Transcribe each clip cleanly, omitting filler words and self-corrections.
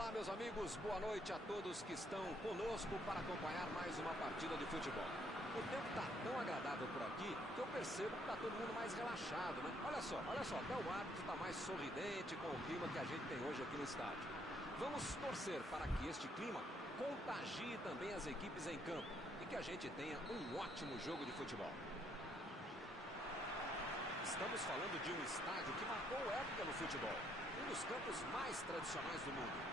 Olá, meus amigos, boa noite a todos que estão conosco para acompanhar mais uma partida de futebol. O tempo está tão agradável por aqui que eu percebo que está todo mundo mais relaxado, né? Olha só, até o árbitro está mais sorridente com o clima que a gente tem hoje aqui no estádio. Vamos torcer para que este clima contagie também as equipes em campo e que a gente tenha um ótimo jogo de futebol. Estamos falando de um estádio que marcou época no futebol, um dos campos mais tradicionais do mundo.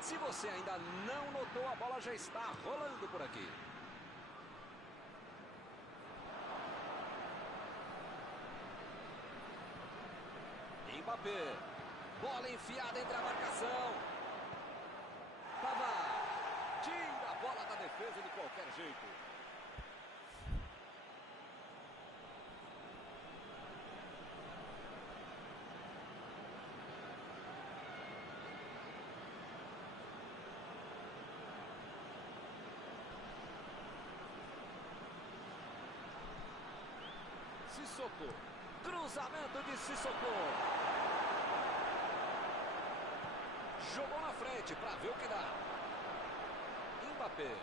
Se você ainda não notou, a bola já está rolando por aqui. Mbappé. Bola enfiada entre a marcação. Pavard. Tira a bola da defesa de qualquer jeito. Sissoko. Cruzamento de Sissoko. Jogou na frente para ver o que dá. Mbappé.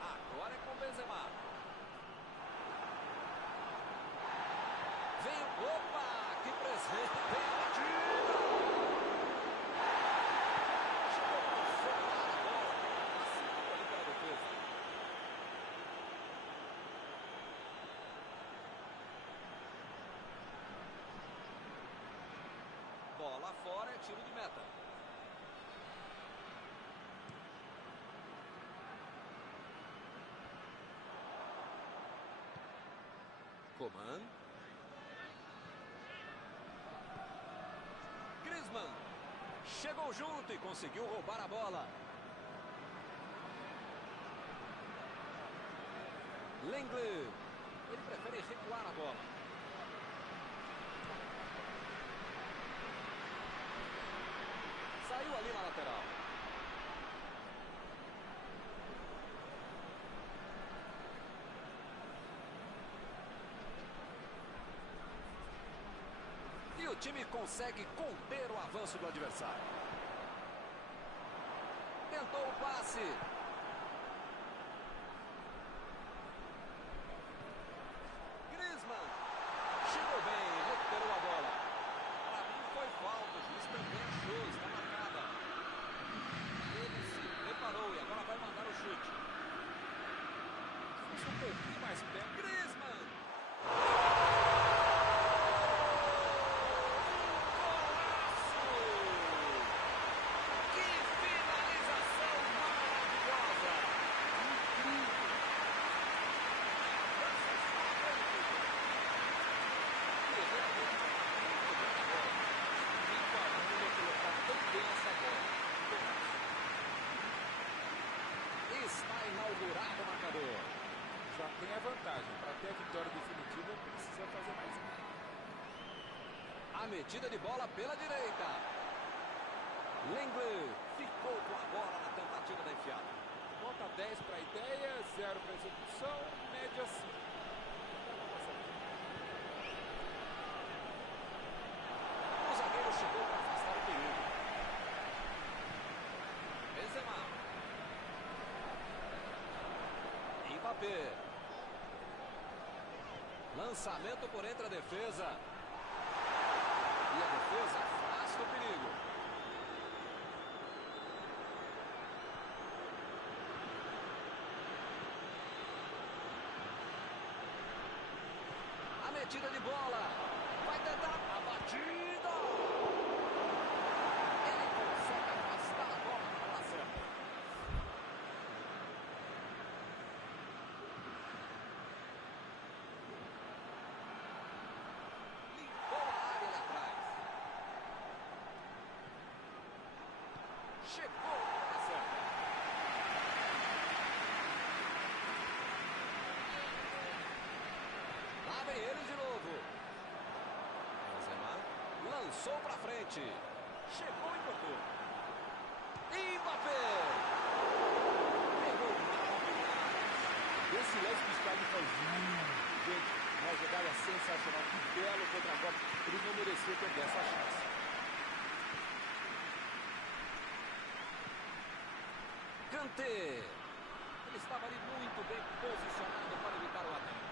Agora é com Benzema. Vem, opa, que presente. Vem a batida. Chegou para soltar a bola. Passou ali pela defesa. Bola fora, é tiro de meta. Coman. Griezmann. Chegou junto e conseguiu roubar a bola. Lenglet. Ele prefere recuar a bola. Saiu ali na lateral. E o time consegue conter o avanço do adversário. Tentou o passe. Griezmann. Chegou bem, recuperou a bola. Para mim foi falta, o juiz também achou, está marcada. Ele se preparou e agora vai mandar o chute. Se fosse um pouquinho mais perto. Griezmann. Está inaugurado o marcador. Já tem a vantagem. Para ter a vitória definitiva, precisa fazer mais um. A metida de bola pela direita. Lenglet ficou com a bola na tentativa da enfiada. Nota 10 para a ideia, 0 para a execução, média 5. O zagueiro chegou para afastar o perigo. Benzema. Mbappé. Lançamento por entre a defesa. E a defesa afasta o perigo. A metida de bola. Vai tentar a batida. Ele consegue afastar a bola na hora certa. Chegou na hora certa. Lá vem ele de novo. Benzema lançou para frente. Chegou e cortou. Mbappé. Pegou mal. Esse lance que o estádio faz. Gente, uma jogada sensacional, que belo contra-golpe. Ele não merecia perder essa chance. Kanté. Ele estava ali muito bem posicionado para evitar o ataque.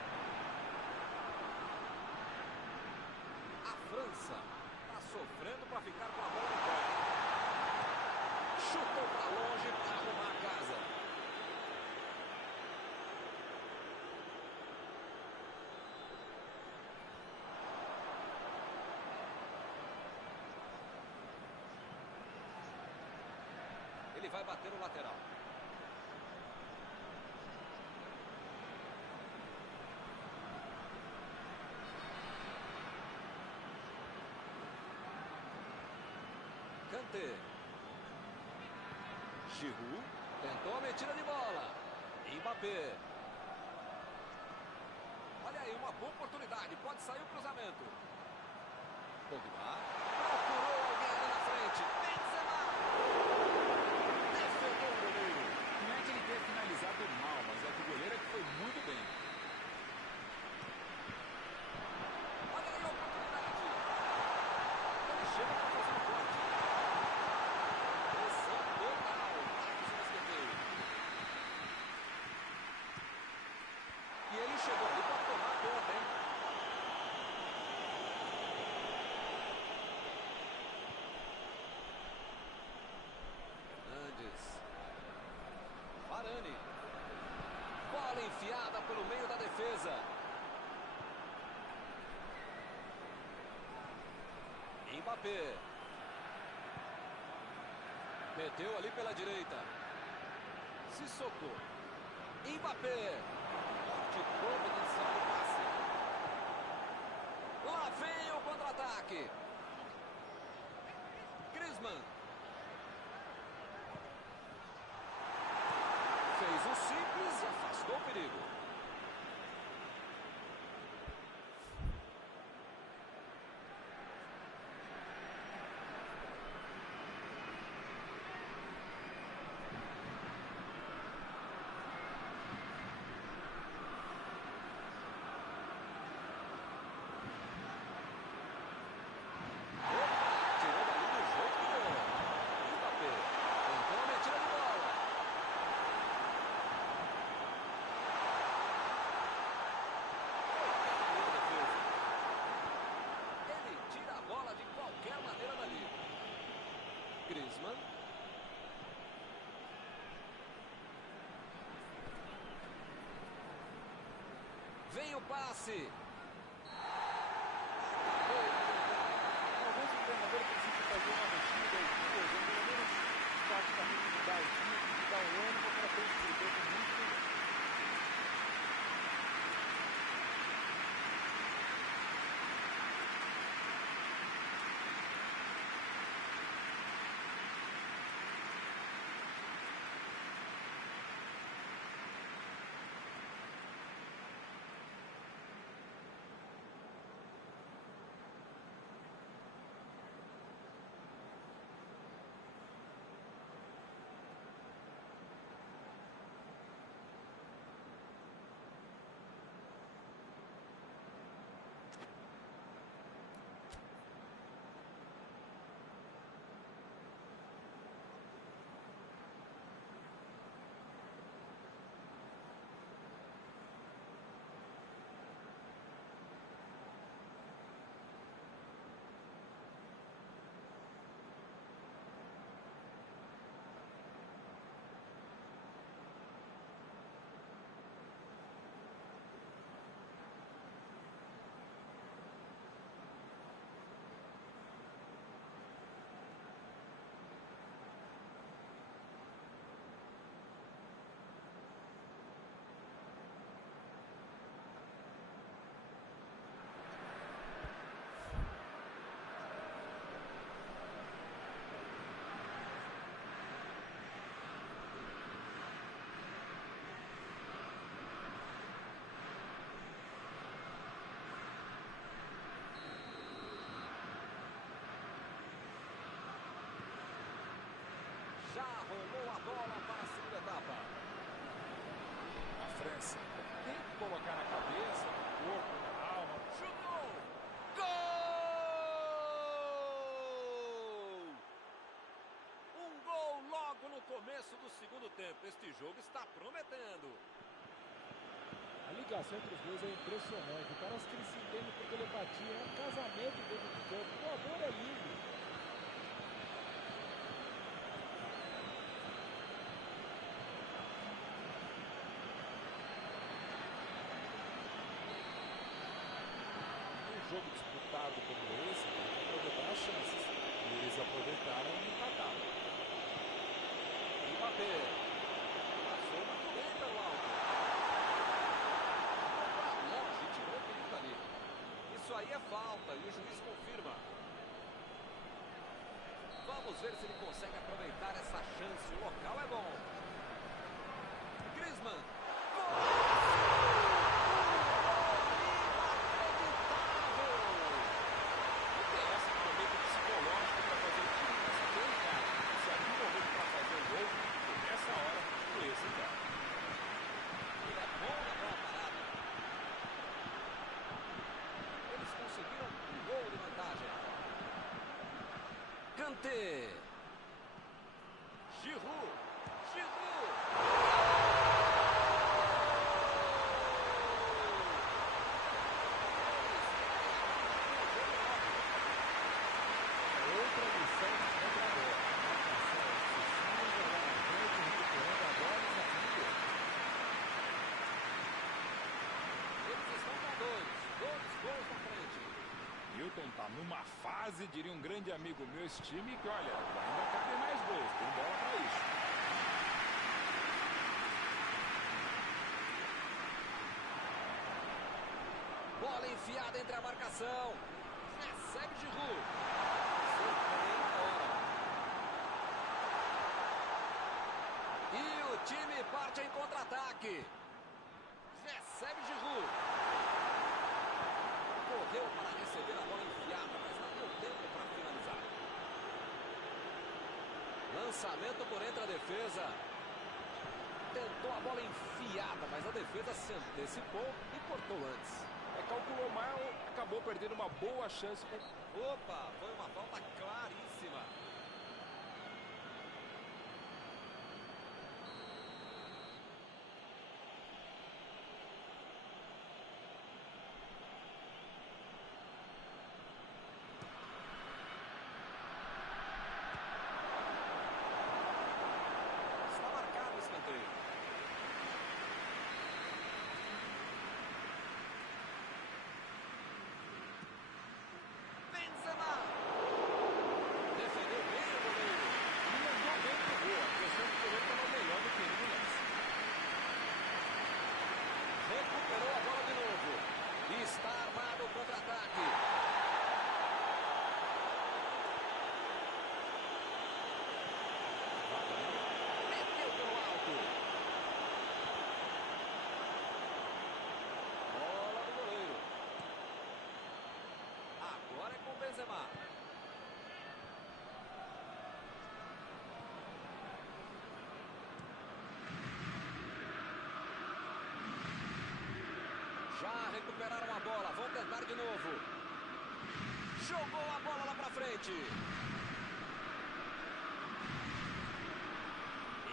A França está sofrendo para ficar com a bola no pé. Chutou para longe para arrumar a casa. Ele vai bater no lateral. Kanté. Giroud tentou a metida de bola. Mbappé. Olha aí, uma boa oportunidade. Pode sair o cruzamento. Pogba. Procurou alguém ali na frente. Benzema. Defendeu o goleiro. Não é que ele tenha finalizado mal, mas é que o goleiro é que foi muito bem. Olha aí a oportunidade. Ele chega para fazer o corte. Pressão total. Marcos no escanteio. E ele chegou ali para tomar conta, hein? Hernandes. Varane. Bola enfiada pelo meio da defesa. Mbappé. Meteu ali pela direita. Sissoko. Mbappé. Forte combinação do passe. Lá vem o contra-ataque. Griezmann. Fez o simples e afastou o perigo. Tirou dali do jeito que deu. Mbappé. Tentou a metida de bola. Ele tira a bola de qualquer maneira dali. Griezmann. Vem o passe. Talvez o treinador precise fazer uma mexida, ou pelo menos praticamente mudar o time, mudar o ânimo para frente do jogo muito melhor. Começo do segundo tempo. Este jogo está prometendo. A ligação entre os dois é impressionante. Parece que eles se entendem porque ele batia. É um casamento dentro do campo. O amor é lindo. Um jogo disputado como esse, tem que aproveitar as chances. E eles aproveitaram e empataram. Mbappé. Passou muito bem pelo alto. Longe, tirou o perigo ali. Isso aí é falta e o juiz confirma. Vamos ver se ele consegue aproveitar essa chance. O local é bom. Griezmann. Gol! Kanté. Giroud. Giroud. Outra lição de jogador. Marcação excessiva, jogar na frente, recuperando a bola e saindo. Eles estão com dois gols na frente. Newton tá numa fase, diria um grande amigo meu, esse time, que olha, ainda cabem mais gols, tem bola pra isso. Bola enfiada entre a marcação. Recebe Giroud. Fora. E o time parte em contra-ataque. Recebe Giroud. Correu para receber a bola enfiada, mas não deu tempo para finalizar. Lançamento por entre a defesa. Tentou a bola enfiada, mas a defesa se antecipou e cortou antes. Calculou mal, acabou perdendo uma boa chance. Opa, foi uma falta claríssima. Recuperou a bola de novo. Está armado o contra-ataque. Meteu pelo alto. Bola do goleiro. Agora é com o Benzema. Já recuperaram a bola, vão tentar de novo. Jogou a bola lá pra frente.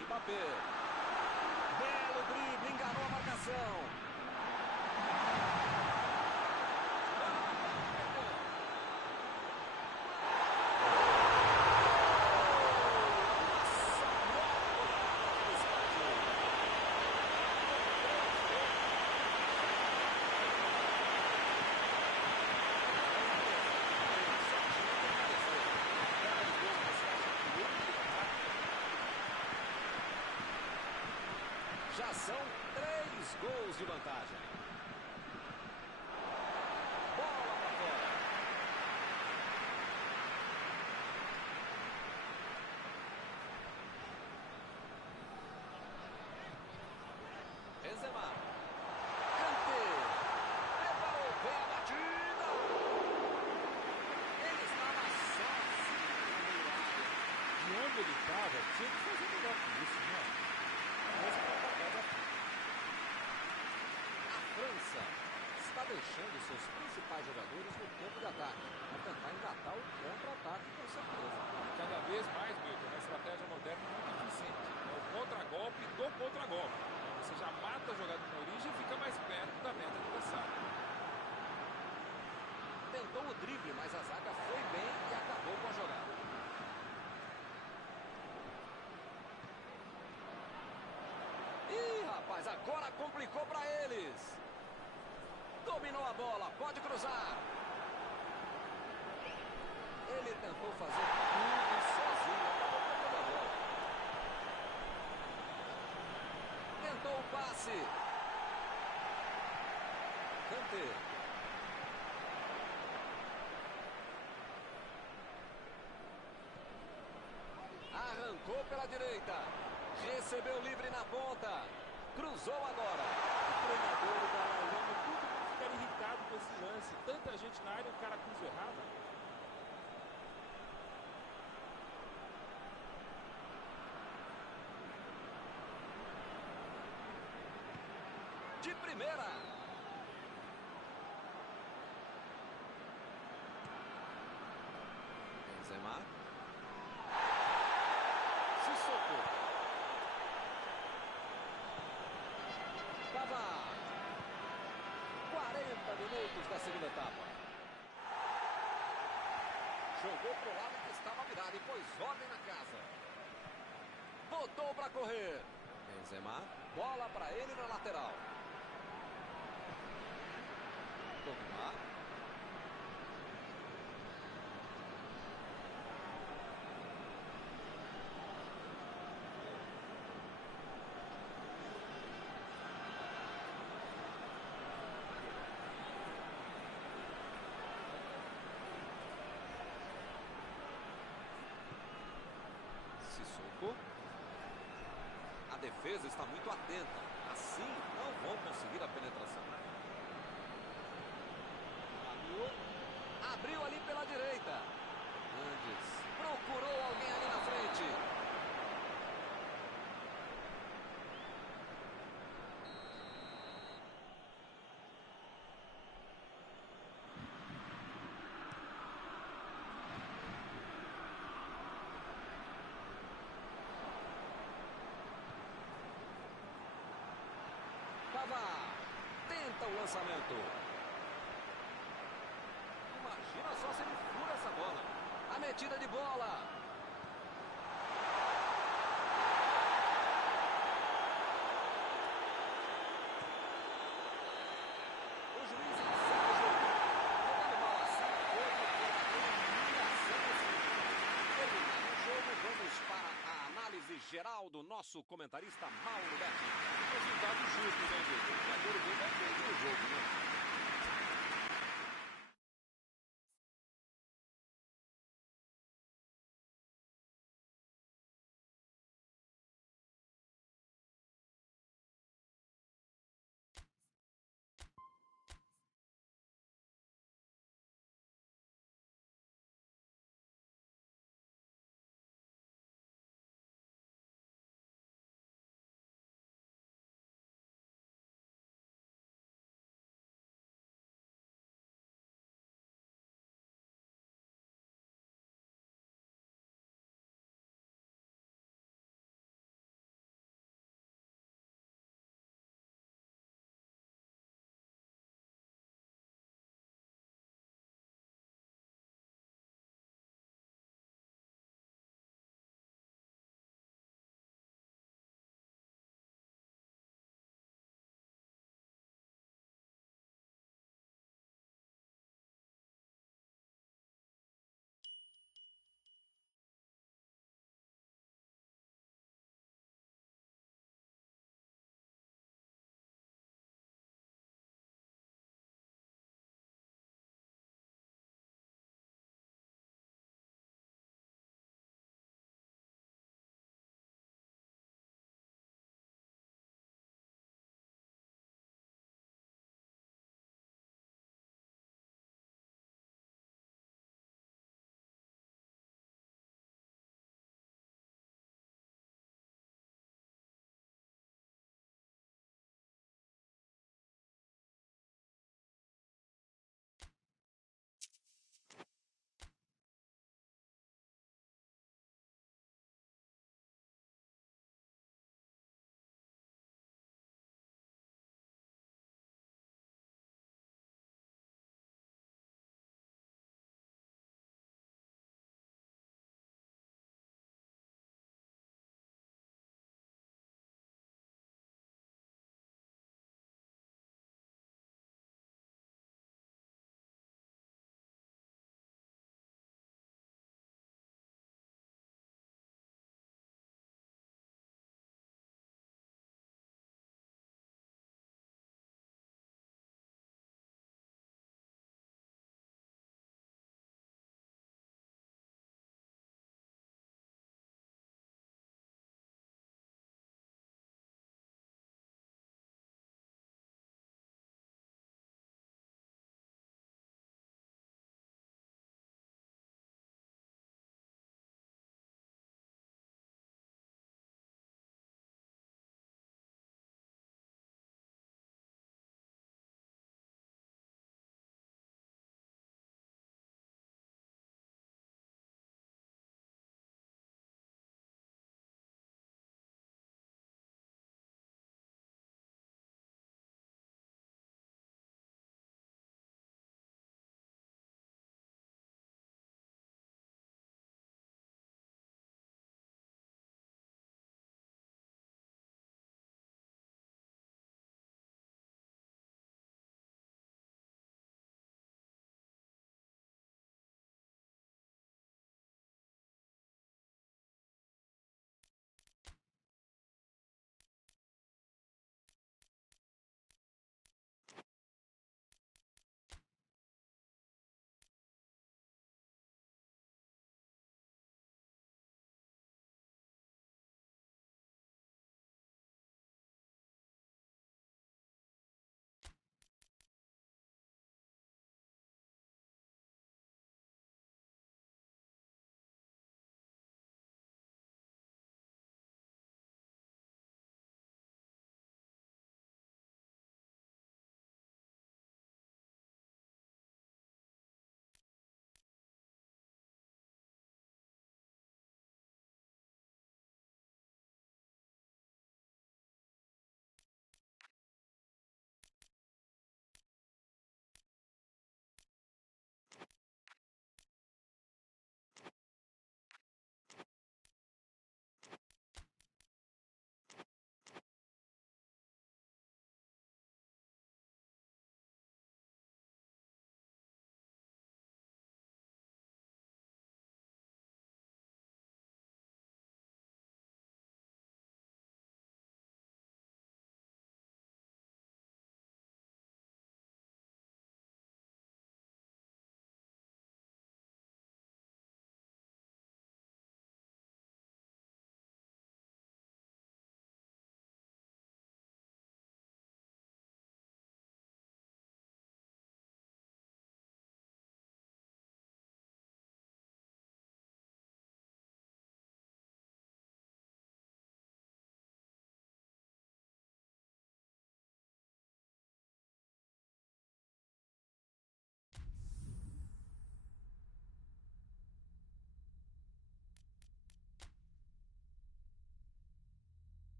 Mbappé. Belo drible, enganou a marcação. Já são 3 gols de vantagem. Bola para fora. Benzema. Kanté. Preparou bem a batida. Ele estava só assim no meio área. De onde ele estava, tinha que fazer melhor que isso, né? A França está deixando seus principais jogadores no campo de ataque, para tentar engatar o contra-ataque com certeza. Cada vez mais, Milton, uma estratégia moderna muito eficiente. É o contra-golpe do contra-golpe. Você já mata a jogada na origem e fica mais perto da meta adversária. Tentou o drible, mas a zaga foi bem e acabou com a jogada. Ih, rapaz, agora complicou para eles. Dominou a bola, pode cruzar. Ele tentou fazer tudo sozinho, acabou perdendo a bola. Tentou o passe. Kanté. Arrancou pela direita. Recebeu livre na ponta. Cruzou agora. O treinador da Laiane, todo mundo ficar irritado com esse lance. Tanta gente na área, o cara cruzou errado. De primeira. Benzema. Sissoko. Pavard. 40 minutos da segunda etapa. Jogou pro lado que estava virado e pôs ordem na casa. Botou para correr. Benzema. Bola para ele na lateral. Pogba. Sissoko. A defesa está muito atenta. Assim não vão conseguir a penetração. Abriu ali pela direita. Hernandes procurou alguém ali na frente. Pavard tenta o lançamento. Imagina só se ele fura essa bola. A metida de bola. O juiz encerra o jogo. Jogando mal assim, outro que daquele humilhação assim. Terminado o jogo, vamos para a análise geral do nosso comentarista Mauro Betti. Resultado justo, né, Milton? O primeiro gol vai perder o jogo, né?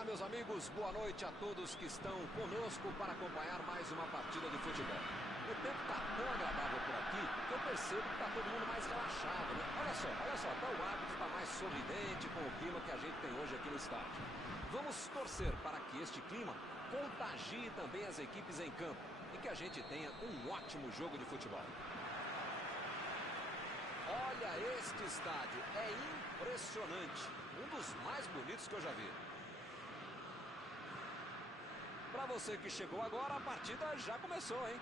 Olá, meus amigos, boa noite a todos que estão conosco para acompanhar mais uma partida de futebol. O tempo está tão agradável por aqui que eu percebo que está todo mundo mais relaxado, né? Olha só, até o árbitro está mais sorridente com o clima que a gente tem hoje aqui no estádio. Vamos torcer para que este clima contagie também as equipes em campo e que a gente tenha um ótimo jogo de futebol. Olha este estádio, é impressionante, um dos mais bonitos que eu já vi. Para você que chegou agora, a partida já começou, hein?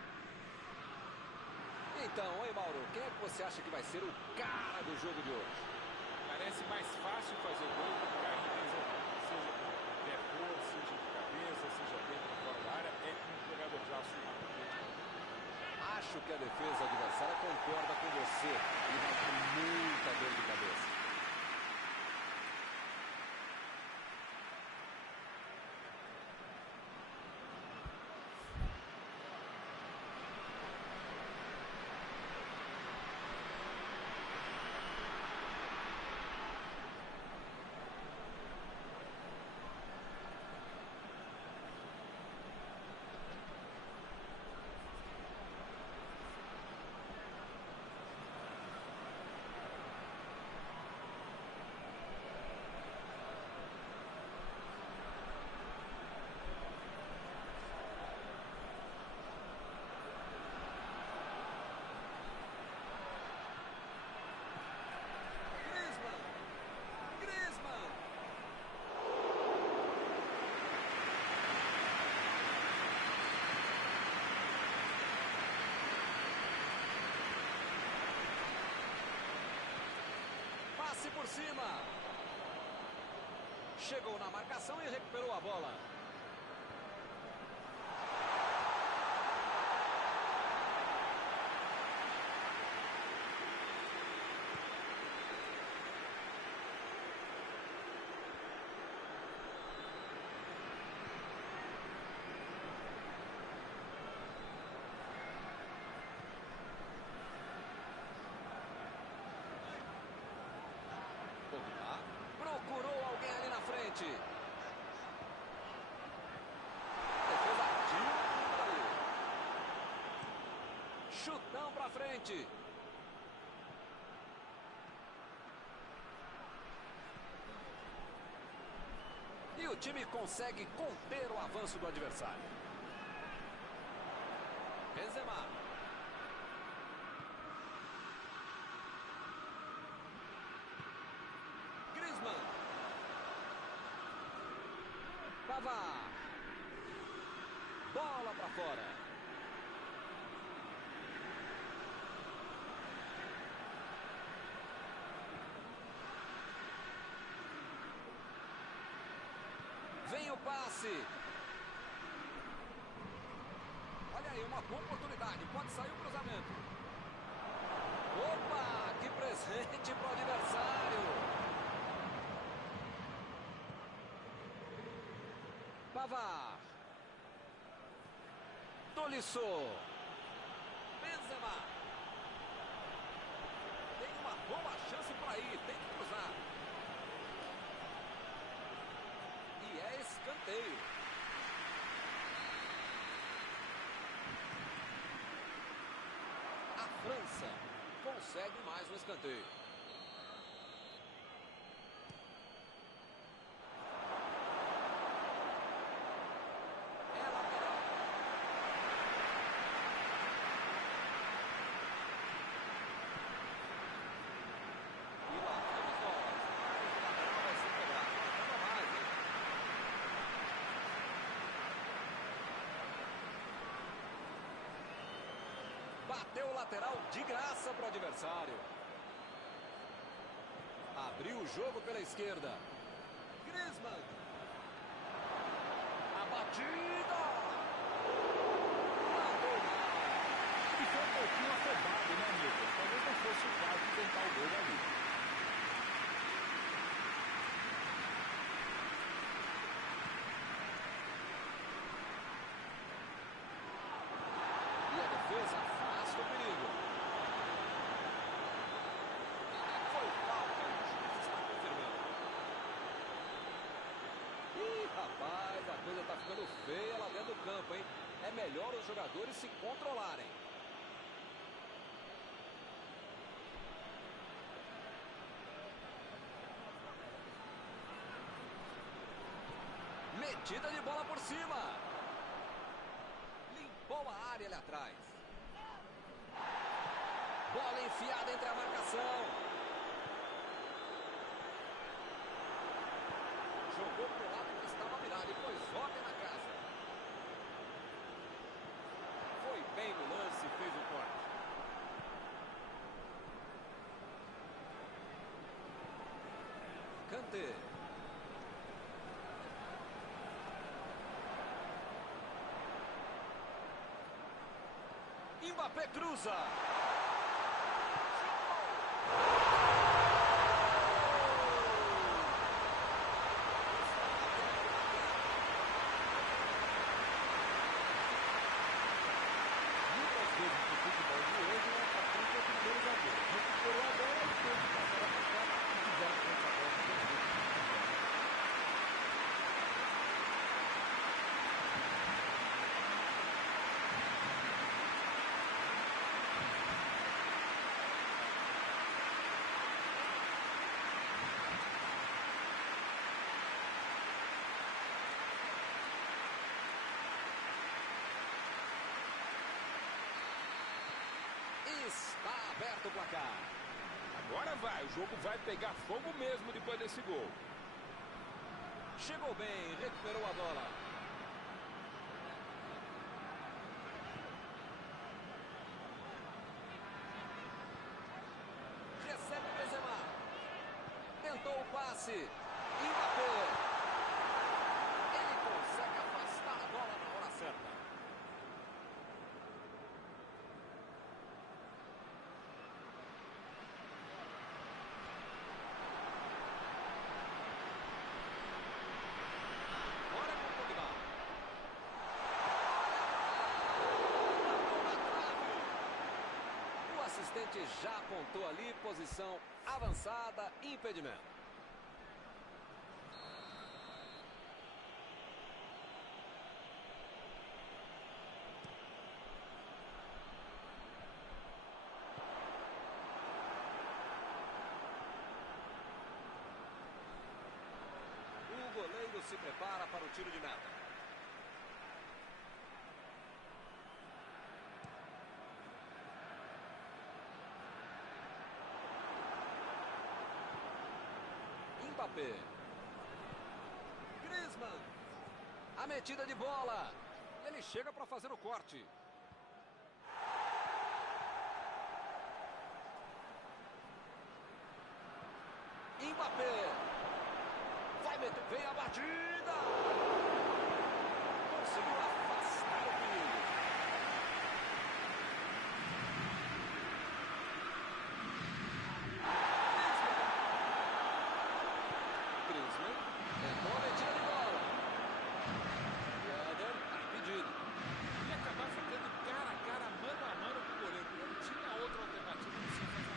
Então, oi Mauro, quem é que você acha que vai ser o cara do jogo de hoje? Parece mais fácil fazer gol do que cair reservado. Seja com pé forte, seja de cabeça, seja dentro ou fora da área, é um jogador já assumado. Acho que a defesa adversária concorda com você e vai ter muita dor de cabeça. Passe por cima. Chegou na marcação e recuperou a bola. Procurou alguém ali na frente. Defesa ativa ali. Chutão pra frente. E o time consegue conter o avanço do adversário. Benzema. Pavard. Bola para fora. Vem o passe. Olha aí, uma boa oportunidade. Pode sair o cruzamento. Opa, que presente para o adversário. Pavard. Tolisso. Benzema. Tem uma boa chance para ir, tem que cruzar. E é escanteio. A França consegue mais um escanteio. Bateu o lateral de graça para o adversário. Abriu o jogo pela esquerda. Griezmann. A batida. Mandou mal. E foi um pouquinho afobado, né, amigo? Talvez não fosse o caso de tentar o gol ali. E a defesa afasta o perigo. Foi falta, o juiz está confirmando. Ih, rapaz. feia lá dentro do campo, hein? É melhor os jogadores se controlarem. Metida de bola por cima. Limpou a área ali atrás. Bola enfiada entre a marcação. Jogou pro lado que estava virado e pôs ordem na casa. Foi bem no lance e fez o corte. Kanté. Mbappé cruza. Está aberto o placar. Agora vai, o jogo vai pegar fogo mesmo depois desse gol. Chegou bem, recuperou a bola. Recebe o Benzema. Tentou o passe. Mbappé. Ele consegue afastar a bola na hora certa. O assistente já apontou ali, posição avançada, impedimento. O goleiro se prepara para o tiro de meta. Mbappé. Griezmann. A metida de bola. Ele chega para fazer o corte. Mbappé. Vai meter. Vem a batida. Conseguiu afastar o perigo. Tentou a metida de bola. Éder está impedido. Ia acabar ficando cara a cara, mano a mano com o goleiro. Não tinha outra alternativa de se fazer.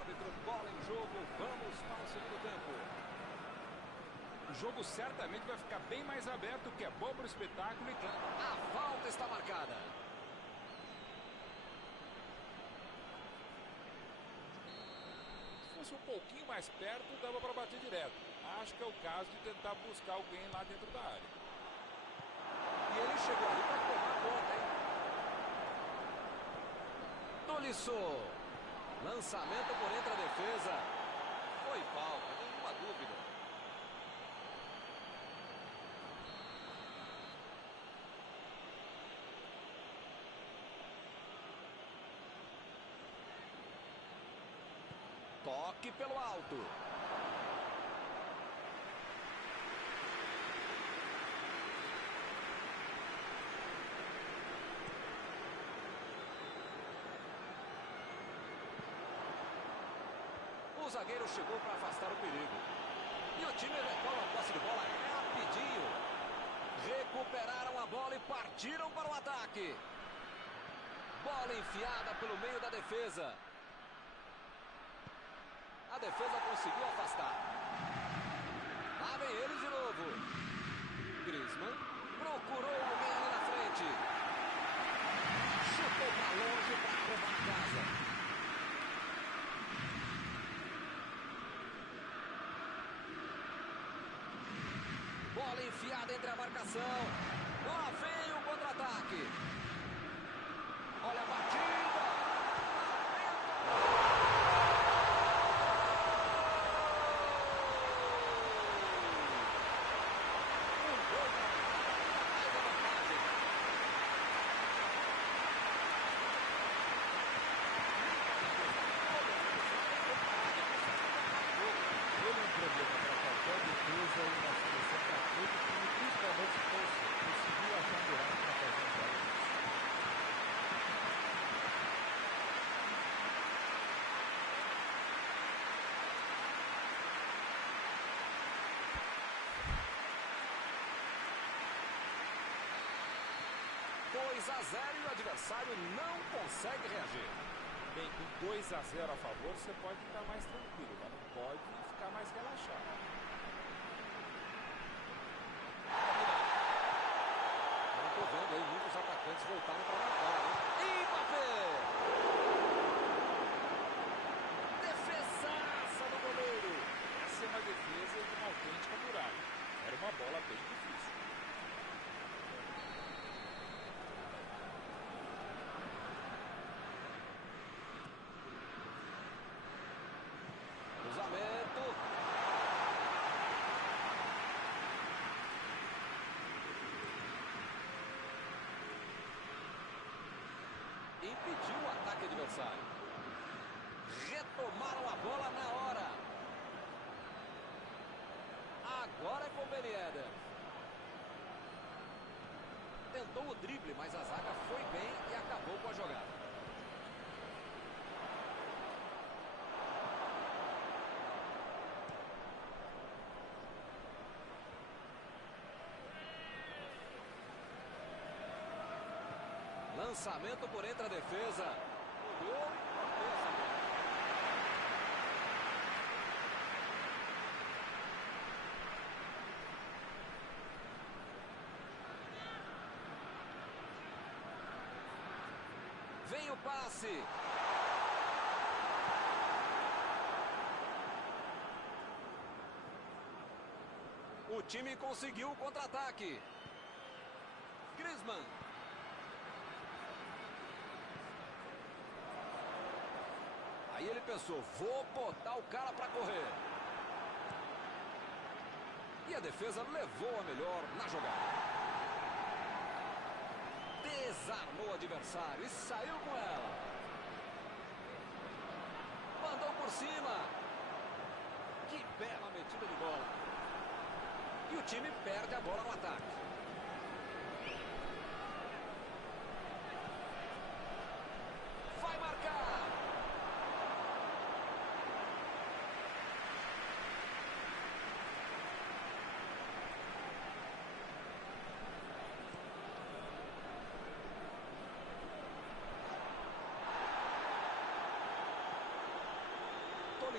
árbitro, bola em jogo, vamos para o segundo tempo. O jogo certamente vai ficar bem mais aberto, o que é bom para o espetáculo e claro. A falta está marcada. Se fosse um pouquinho mais perto, dava para bater direto. Acho que é o caso de tentar buscar alguém lá dentro da área. E ele chegou ali para tomar conta, hein? Tolisso. Lançamento por entre a defesa. Foi falta, nenhuma dúvida. Toque pelo alto. O zagueiro chegou para afastar o perigo. E o time retoma a posse de bola rapidinho. Recuperaram a bola e partiram para o ataque. Bola enfiada pelo meio da defesa. A defesa conseguiu afastar. Lá vem eles de novo. Griezmann procurou alguém ali na frente. Chutou para longe para arrumar a casa. Bola enfiada entre a marcação. Lá vem o contra-ataque. Olha a batida. A 0 e o adversário não consegue reagir. Bem, com 2-0 a favor, você pode ficar mais tranquilo, mas não pode ficar mais relaxado. Não estou vendo aí muitos atacantes voltarem para marcar, hein? Mbappé! Defesaça do goleiro. Essa é uma defesa de uma autêntica muralha. Era uma bola bem difícil. Cruzamento. Impediu o ataque adversário. Retomaram a bola na hora. Agora é com o Ben Yedder. Tentou o drible, mas a zaga foi bem e acabou com a jogada. Lançamento por entre a defesa. Olhou e cabeça. Vem o passe. O time conseguiu o contra-ataque. Griezmann. Aí ele pensou, vou botar o cara para correr. E a defesa levou a melhor na jogada. Desarmou o adversário e saiu com ela. Mandou por cima. Que bela metida de bola. E o time perde a bola no ataque. Vai marcar.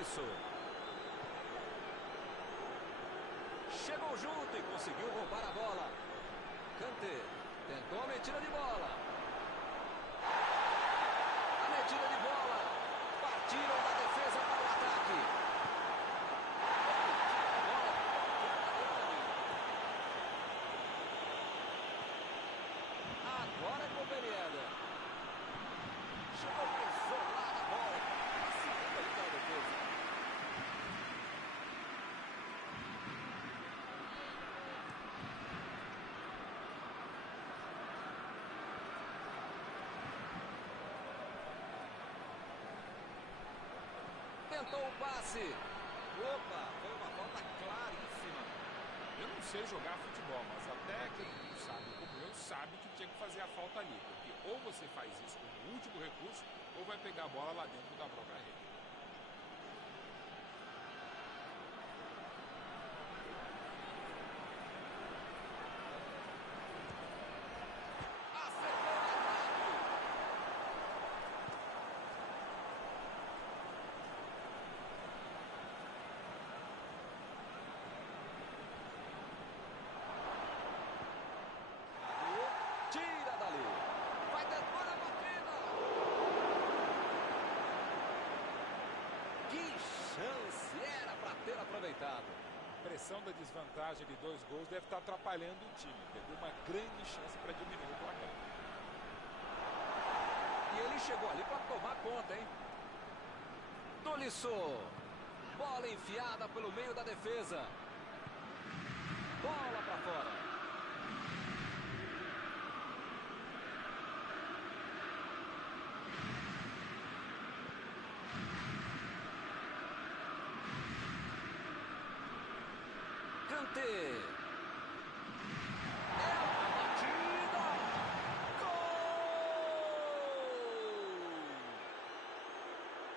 Tolisso. Chegou junto e conseguiu roubar a bola. Kanté tentou a metida de bola. A metida de bola. Partiram da defesa para o ataque. Agora é com o Beneda. Chegou mais isolada a bola. A segunda ali da defesa. Tentou o passe. Opa, foi uma falta claríssima. Eu não sei jogar futebol, mas até quem não sabe como eu sabe que tinha que fazer a falta ali. Porque ou você faz isso como último recurso, ou vai pegar a bola lá dentro da própria rede. Tira dali. Vai tentar a batida. Que chance era para ter aproveitado. A pressão da desvantagem de 2 gols deve estar atrapalhando o time. Pegou uma grande chance para diminuir o placar. E ele chegou ali para tomar conta, hein? Tolisso. Bola enfiada pelo meio da defesa. Bola para fora. Kanté. É uma batida. Gol!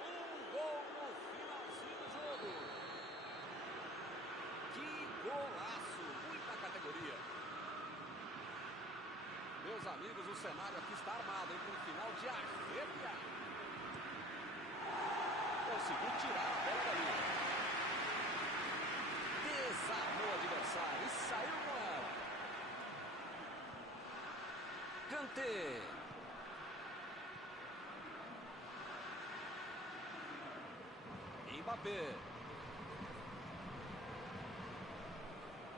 Um gol no finalzinho do jogo. Que golaço. Muita categoria. Meus amigos, o cenário aqui está armado, hein? Um final de arrepiar. Conseguiu tirar a bola dali. Desarmou o adversário e saiu com ela. Kanté. Mbappé.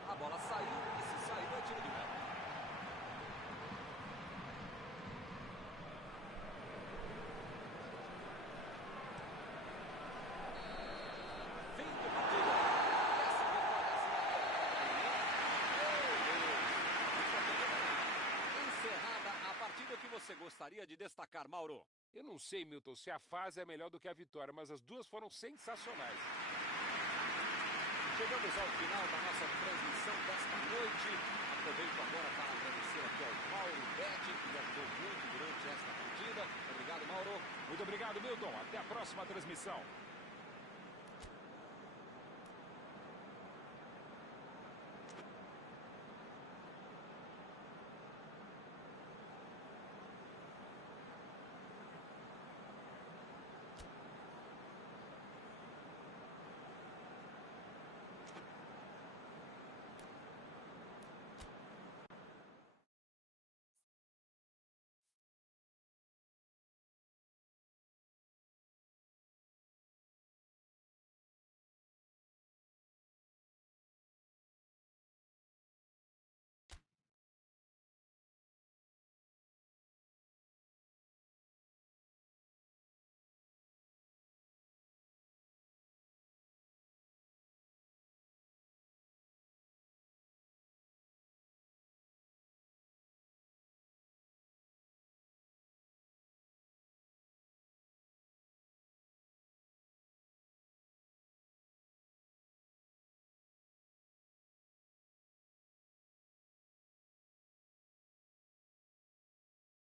A bola saiu e se saiu é tiro de meta. Fim de partida. Encerrada a partida, que você gostaria de destacar, Mauro? Eu não sei, Milton, se a fase é melhor do que a vitória, mas as duas foram sensacionais. Chegamos ao final da nossa transmissão desta noite. Aproveito agora para agradecer aqui ao Mauro Betti, que me ajudou muito durante esta partida. Obrigado, Mauro. Muito obrigado, Milton. Até a próxima transmissão.